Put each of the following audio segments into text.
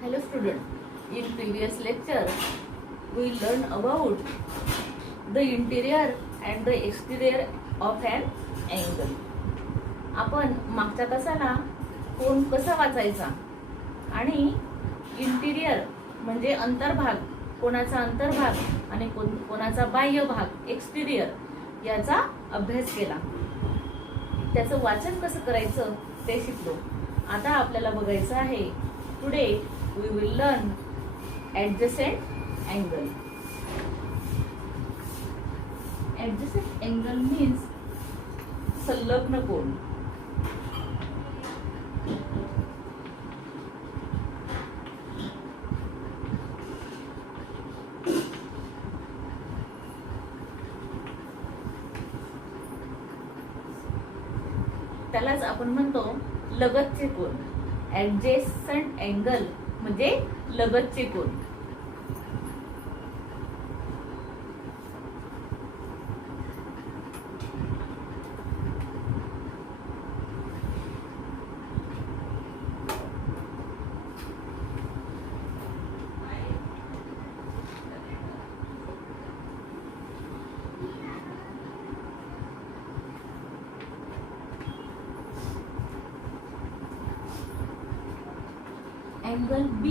Hello student, in previous lecture we learned about the interior and the exterior of an angle. आपण मागच्या तासाला कोन कसा वाचायचा आणि इंटिरियर म्हणजे अंतर्भाग, कोणाचा अंतर्भाग आणि कोणाचा बाह्य भाग एक्सटिरियर याचा अभ्यास केला. त्याचं वाचन कसं करायचं ते शिकलो. आता आपल्याला बघायचं आहे today we will learn adjacent angle. Adjacent angle means संलग्न कोन. त्यालाच आपण म्हणतो लगतचे कोन. ऍडजेसंट अँगल म्हणजे लगतचे कोन. Angle B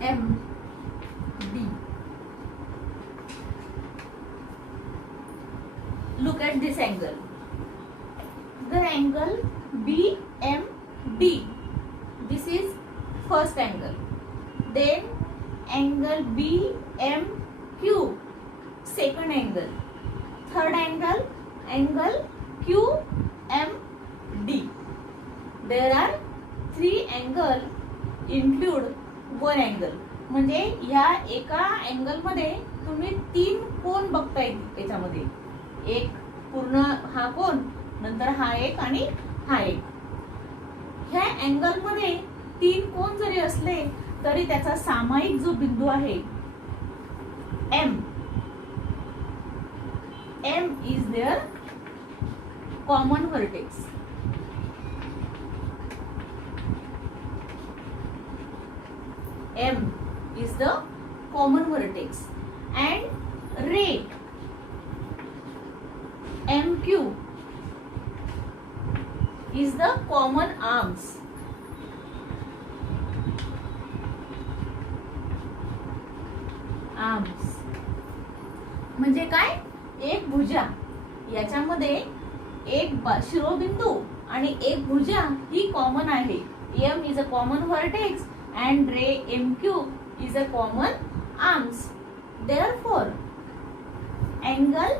M D. Look at this angle. The angle BMD. This is first angle. Then angle BMQ. Second angle. Third angle QMD. There are three angle include one angle. म्हणजे ह्या एका angle मध्ये तुम्ही तीन कोन बघताय याच्यामध्ये. एक पूर्ण हा कोन, नंतर हा एक आणि हा एक. ह्या अँगल मध्ये तीन कोन जरी असले तरी त्याचा सामायिक जो बिंदू आहे M is their common vertex. M is the common vertex and ray MQ is the common arms. म्हणजे काय, एक भुजा याच्यामध्ये एक शिरोबिंदू आणि एक भुजा ही कॉमन आहे. M is a common vertex and ray MQ is a common arms. Therefore, angle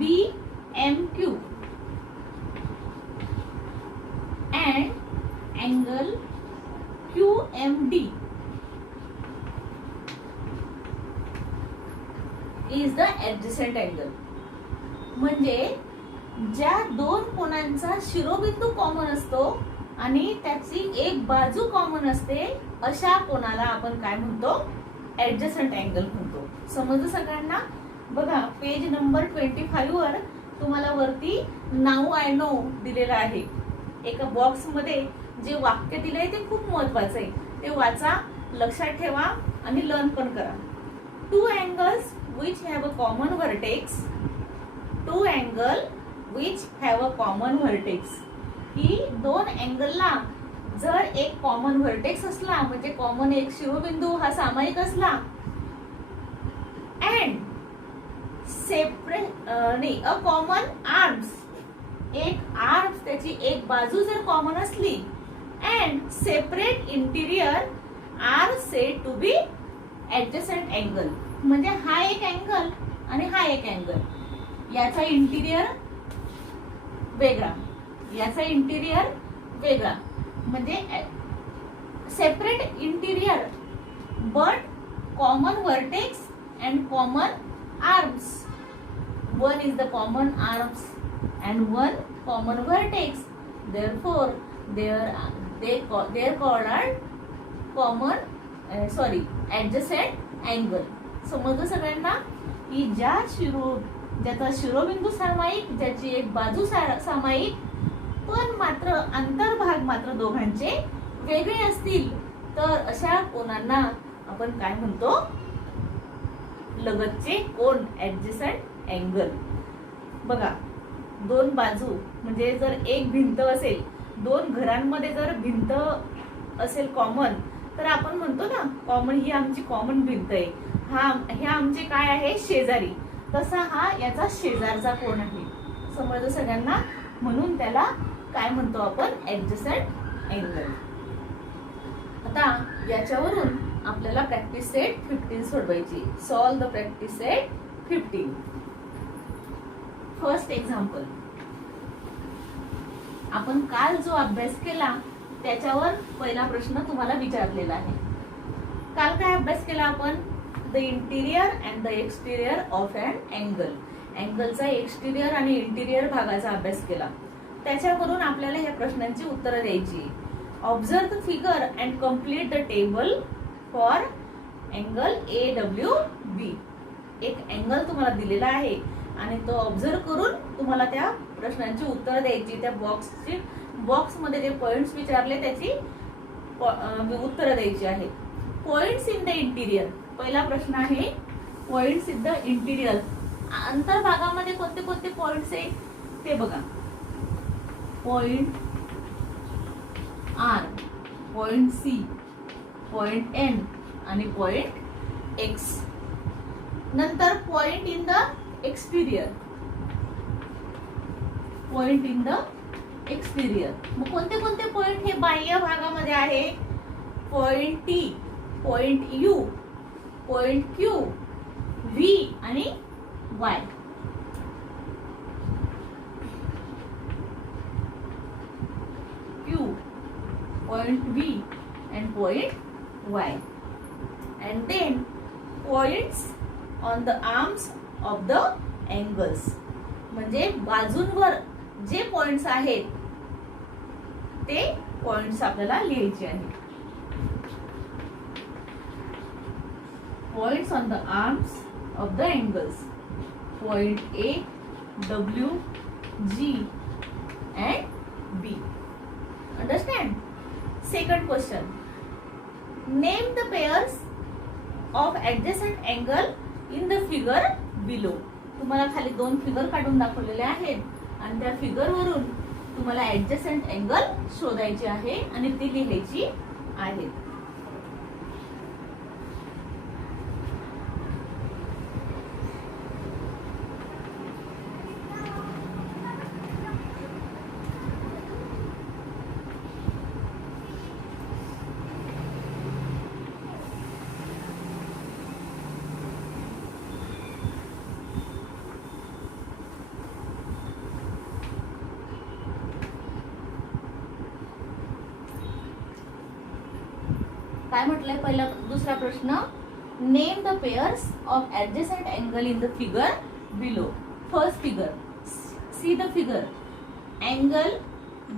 BMQ and angle QMD is the adjacent angle. म्हणजे ज्या दोन कोनांचा शिरोबिंदू कॉमन असतो आणि त्याची एक बाजू कॉमन असते अशा कोनाला आपण काय म्हणतो, ऍडजसंट अँगल म्हणतो. समजलं सगळ्यांना? बघा पेज नंबर 25 वर तुम्हाला वरती नाऊ आय नो दिलेलं आहे. एका बॉक्स मध्ये जे वाक्य दिलंय ते खूप महत्वाचं आहे. ते वाचा, लक्षात ठेवा आणि लर्न पण करा. Two angles which have a common vertex. Two angle which have a common vertex. ही दोन अँगलला जर एक कॉमन व्हर्टेक्स असला म्हणजे कॉमन एक शिरोबिंदू हा सामायिक असला and separate a common arms, एक आर्म्स त्याची एक बाजू जर कॉमन असली and separate interior are said to be adjacent angle. म्हणजे हा एक अँगल आणि हा एक अँगल, याचा इंटिरियर वेगळा, याचा इंटिरियर वेगळा. म्हणजे separate interior but common vertex and common arms. One is the common arms and one common vertex. Therefore they are called common adjacent angle. समजलं सगळ्यांना? की ज्याचा शिरोबिंदू सामायिक, ज्याची एक बाजू सामायिक पण मात्र अंतर्भाग मात्र दोघांचे वेगळे असतील तर अशा कोनांना आपण काय म्हणतो? लगतचे कोन, ऍडजसंट अँगल. बघा, दोन बाजू म्हणजे जर एक भिंत असेल, दोन घरांमध्ये जर भिंत असेल कॉमन, तर आपण म्हणतो ना कॉमन, ही आमची कॉमन भिंत आहे, हे आमचे काय आहे? शेजारी. तसा हा याचा शेजारचा कोन आहे. समजलं सगळ्यांना? म्हणून त्याला काय म्हणतो आपण? Adjacent angle. आता याच्यावरून आपल्याला प्रॅक्टिस सेट 15 सोडवायची. Solve the practice set 15. First example. आपण काल जो अभ्यास केला त्याच्यावर पहिला प्रश्न तुम्हाला विचारलेला आहे. काल काय अभ्यास केला आपण? The interior and the exterior of an angle. अँगलचा एक्सटिरियर आणि इंटिरियर भागाचा अभ्यास केला. त्याच्यावरून आपल्याला ह्या प्रश्नांची उत्तरं द्यायची. Observe the figure and complete the table for angle AWB. एक अँगल तुम्हाला दिलेला आहे आणि तो ऑब्झर्व करून तुम्हाला त्या प्रश्नांची उत्तर द्यायची. त्या बॉक्समध्ये जे पॉइंट्स विचारले त्याची उत्तरं द्यायची आहेत. Points in the interior. पहिला प्रश्न आहे पॉइंट्स इन द इंटिरियर. अंतर्भागामध्ये कोणते कोणते पॉइंट्स आहे ते बघा. Point R, point C, point N आणि पॉइंट X. नंतर point in the exterior. Point in the exterior. मग कोणते कोणते पॉइंट हे बाह्य भागामध्ये आहे? Point T, point U, point Q, V आणि Y. Q, point V and point Y. And then points on the arms of the angles. म्हणजे बाजूंवर जे पॉइंट्स आहेत ते पॉइंट्स आपल्याला लिहायचे आहेत. Points on the arms of the angles. Point A, W, G and B. Understand? Second question. Name the pairs of adjacent angle in the figure below. तुम्हाला खाली दोन फिगर काढून दाखवलेले आहेत आणि त्या फिगर वरून तुम्हाला ऍडजसंट अँगल शोधायची आहे आणि ती लिहायची आहे. काय म्हटलंय? पहिला दुसरा प्रश्न. Name the pairs of adjacent angle in the figure below. First figure. See the figure. Angle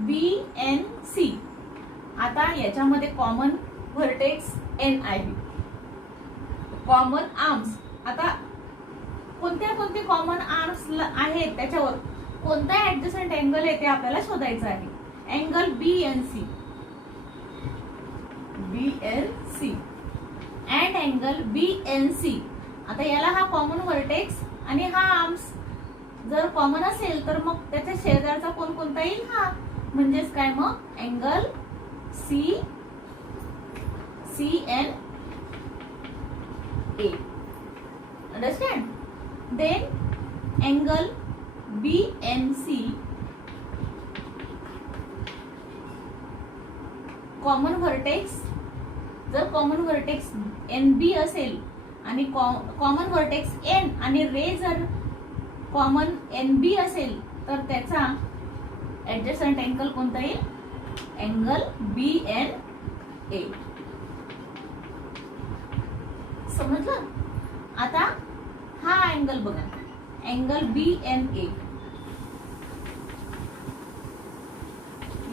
BNC. आता याच्यामध्ये common vertex NIB. Common arms. आता कोणत्या कोणते कॉमन आर्म्स आहेत त्याच्यावर कोणता ऍडजसंट अँगल आहे ते आपल्याला शोधायचं आहे. Angle BNC and angle BNC. आता याला हा कॉमन व्हर्टेक्स आणि हा आर्म्स जर कॉमन असेल तर मग त्याच्या शेजारचा कोण कोणता येईल? हा. म्हणजेच काय मग? Angle CNA. Understand? Then angle BNC common vertex. जर कॉमन व्हर्टेक्स NB असेल आणि कॉमन व्हर्टेक्स N आणि रे जर कॉमन NB असेल तर त्याचा ऍडजसंट अँगल कोणता येईल? Angle BNA. समजलं? आता हा अँगल बघा. अँगल BNA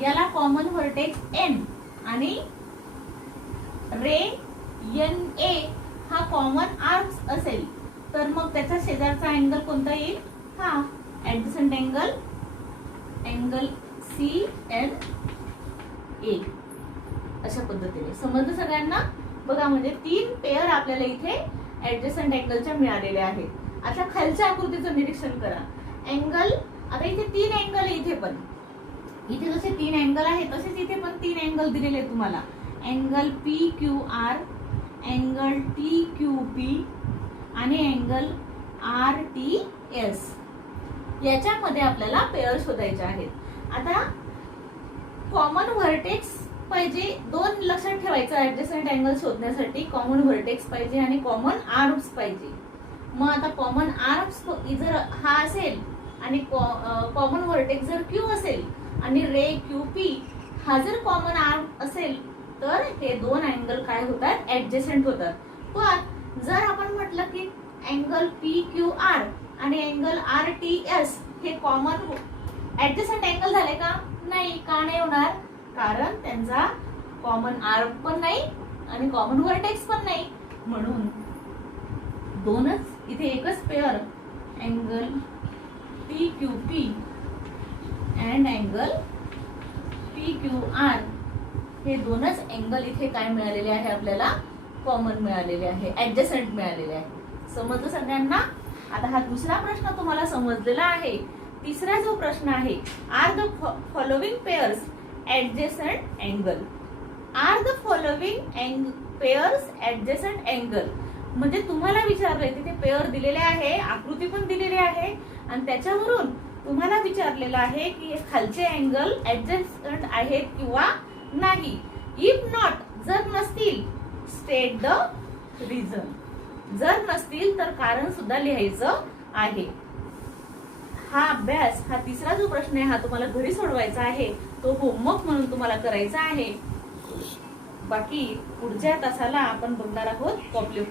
याला कॉमन व्हर्टेक्स N आणि रे NA हा कॉमन आर्म्स असेल तर मग त्याचा शेजारचा अँगल कोणता येईल? हा ऍडजसंट अँगल. अँगल CNA अशा पद्धतीने. समजलं सगळ्यांना? बघा म्हणजे 3 पेअर आपल्याला इथे ऍडजसंट अँगलच्या मिळालेल्या आहेत. आता खालच्या आकृतीचं निरीक्षण करा. अँगल, आता इथे 3 अँगल आहे. इथे पण इथे जसे 3 अँगल आहेत तसेच इथे पण 3 अँगल दिलेले आहेत तुम्हाला. अँगल PQR, अँगल TQP आणि अँगल RTS. याच्यामध्ये आपल्याला पेअर शोधायचे आहेत. आता कॉमन व्हर्टेक्स पाहिजे, 2 लक्षात ठेवायचं ऍडजसंट अँगल शोधण्यासाठी. कॉमन व्हर्टेक्स पाहिजे आणि कॉमन आर्म्स पाहिजे. मग आता कॉमन आर्म्स जर हा असेल आणि कॉमन व्हर्टेक्स जर Q असेल आणि रे QP हा जर कॉमन आर्म असेल तर हे 2 अँगल काय होतात? ऍडजसंट होतात. पण जर आपण म्हटलं की अँगल PQR आणि अँगल RTS हे कॉमन ऍडजसंट अँगल झाले का? नाही. का नाही होणार? कारण त्यांचा कॉमन आर्म पण नाही आणि कॉमन व्हर्टेक्स पण नाही. म्हणून दोनच, इथे एकच pair angle PQP and angle PQR हे 2च अँगल इथे काय मिळालेले आहे? आपल्याला कॉमन मिळालेले आहे, ऍडजसंट मिळालेले आहे. समजलं सगळ्यांना? आता हा दुसरा प्रश्न तुम्हाला समजलेला आहे. तिसरा जो प्रश्न आहे, are the following pairs adjacent angle. Are the following pairs adjacent angle म्हणजे तुम्हाला विचारलंय, तिथे पेअर दिलेले आहे, आकृती पण दिलेली आहे आणि त्याच्यावरून तुम्हाला विचारलेलं आहे की हे खालचे अँगल ऍडजसंट आहेत किंवा नाही. इफ नॉट, जर नसतील, स्टेट द रिझन. जर नसतील तर कारण सुद्धा लिहायचं आहे. हा अभ्यास, हा तिसरा जो प्रश्न आहे हा तुम्हाला घरी सोडवायचा आहे. तो होमवर्क म्हणून तुम्हाला करायचा आहे. बाकी पुढच्या तासाला आपण बघणार आहोत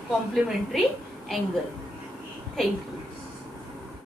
कॉम्प्लिमेंटरी अँगल. थँक्यू.